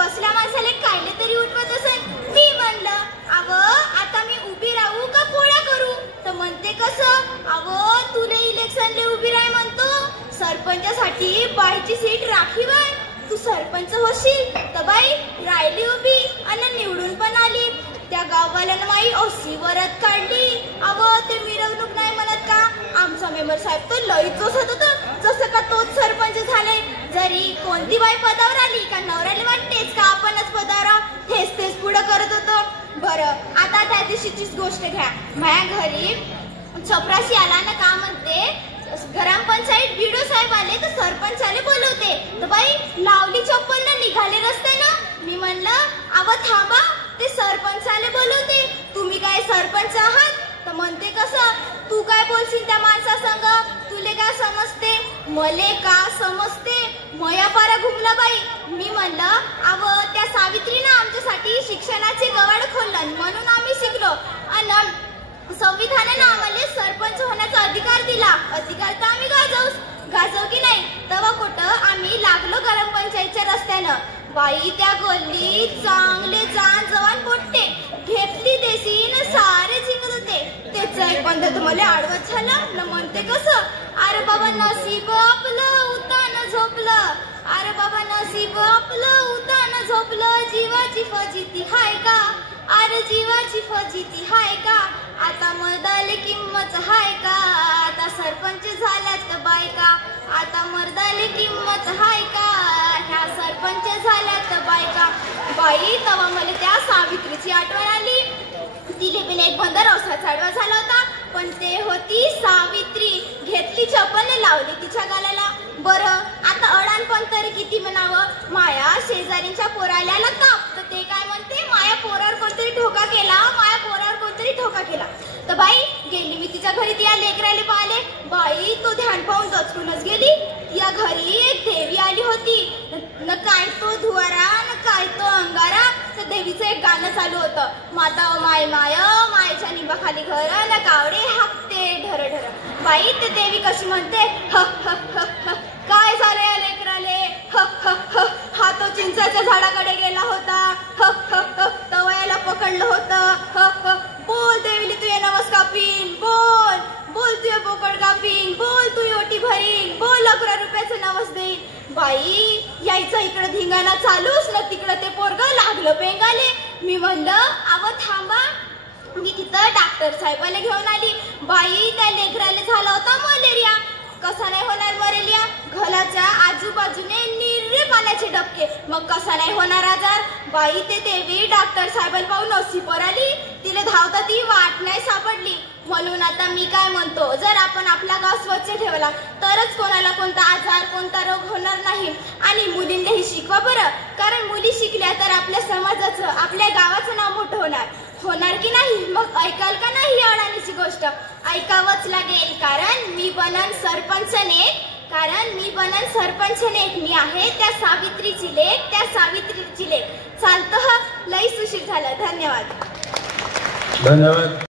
बसल्या माणसाला कायले तरी उठवत असेल. मी म्हणलं अव आता मी उभी राहू का पोळ्या करू? तर म्हणते कसं अव तुला इलेक्शनले उभी राह म्हणतो, सरपंचासाठी बाईची सीट राखीव आहे, तू सरपंच होशील. तर बाई राहिली उभी आणि निवडून पण आली. त्या गाववाल्यानं माई अशी वरत काढली. अव ते मिरवणूक नाही म्हणत का, आमचा मेंबर साहेब तर लईच हसत होता जसं का तोच सरपंच झाले. जरी कोणती बाई पदावर आली का नवऱ्याला वाटतेच का आपणच पदावर, तेच पुढं करत होतो. बरं आता त्या दिवशीचीच गोष्ट घ्या. माझ्या घरी चपराशी आला ना का म्हणते ग्रामपंचायत बीडो साहेब आले तर सरपंचाले बोलवते. तर बाई लावली चप्पल ना निघाले रस्त्यानं. मी म्हणलं अव थांबा ते सरपंचाले बोलवते, तुम्ही काय सरपंच आहात? तर म्हणते कसं तू काय बोलशील त्या माणसा संग, तुले काय समजते? मले का समजते, मया पारा घुमला बाई. मी म्हणलं अव त्या सावित्रीनं आमच्यासाठी शिक्षणाचे गवाड खोललं म्हणून आम्ही शिकलो आणि संविधानाने आम्हाला सरपंच होण्याचा अधिकार दिला. अधिकार तर आम्ही गाजवू की नाही. तेव्हा कुठं आम्ही लागलो ग्रामपंचायतच्या रस्त्यानं. बाई त्या गल्लीत चांगले जाण जवान पोट्टे घेतली देशीन सारे झिंगत होते. त्याचं एक बंद तुम्हाला आडवत झालं न म्हणते कसं अरे बाबा नशीब आपलं उतान झोपलं, अरे बाबा नशीब आपलं उतान झोपलं, जीवाची फजिती हाय का, अरे जीवाची फजिती हाय का, आता मर्दाले किंमत हाय का, आता सरपंच झाल्यात बायका, आता मर्दाले किंमत हाय का, ह्या सरपंच झाल्यात बायका. बाई तेव्हा मला त्या सावित्रीची आठवण आली. तिले बिन एक बंदर असा चढवा झाला होता, पण ते होती सावित्री. घेतली चप्पल लावली तिच्या गालाला. बरं आता अडाणपण तरी किती म्हणावं. माया शेजारीच्या पोराल्याला काप तर ते काय म्हणते माया पोरावर कोणतरी ठोका केला, माया पोरावर कोणतरी ठोका केला. तर बाई गेली मी तिच्या घरी, त्या लेकराले पाहिले. बाई तो ध्यान पाहून दचकूनच गेली. या घरी एक देवी आली होती न काय तो धुवारा न काय तो अंगारा. तर देवीचं एक गाणं चालू होतं, माता ओ माय माय मायच्या निंबाखाली घर न कावडे हाकते ढर ढर. बाई ते देवी कशी म्हणते ह ह ह ह. काय झालं या लेकराले, ह ह ह. हा तो चिंचाच्या झाडाकडे गेला होता, ह ह ह. तवयाला पकडलं होतं, ह ह. बोल देवीली तू ये नवस कापीन, बोल बोल तू ये बोकड कापीन, बोल तू ओटी भरीन, बोल 11 रुपयाचं नवस देईन. बाई यायचं इकडं धिंगाणा चालूच न तिकडं ते पोरग लागलं पेंगाले. मी म्हणलं अव थांबा. मी तिथं डॉक्टर साहेबाला घेऊन आली. बाई त्या लेकराला झाला होता मलेरिया. कसा नाही होणार मलेरिया, घराच्या आजूबाजूने निर्रे पाण्याचे डबके, मग कसा नाही होणार आजार. बाई ते देवी डॉक्टर साहेबाला पाहून अशी पराली. तिला धावता ती वाट नाही सापडली. म्हणून आता मी काय म्हणतो, जर आपण आपला गाव स्वच्छ ठेवला तरच कोणाला कोणता आजार कोणता रोग होणार नाही. आणि मुलींनाही शिकवा बरं, कारण मुली शिकल्या तर आपल्या समाजाचं आपल्या गावाचं नाव मोठं होणार की नाही. मग ऐकाल का नाही ही अडाणीची गोष्ट? ऐकावंच लागेल, कारण मी बनन सरपंच नेक. मी आहे त्या सावित्रीची लेक. चालतं लई सुशील झालं. धन्यवाद.